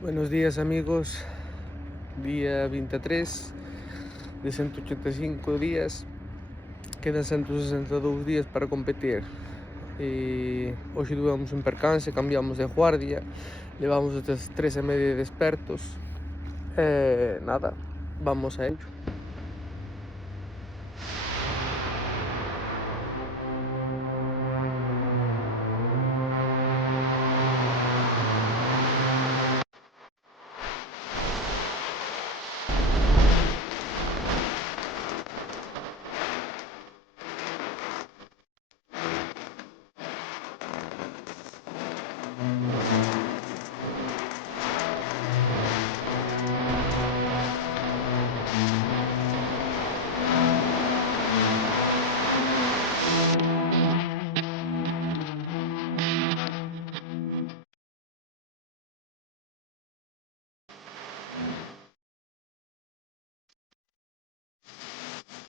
Buenos días amigos, día 23 de 185 días, quedan 162 días para competir. Hoxe tuvemos un percance, cambiamos de guardia, levamos desde as 3:30 despertos. Nada, vamos a ello.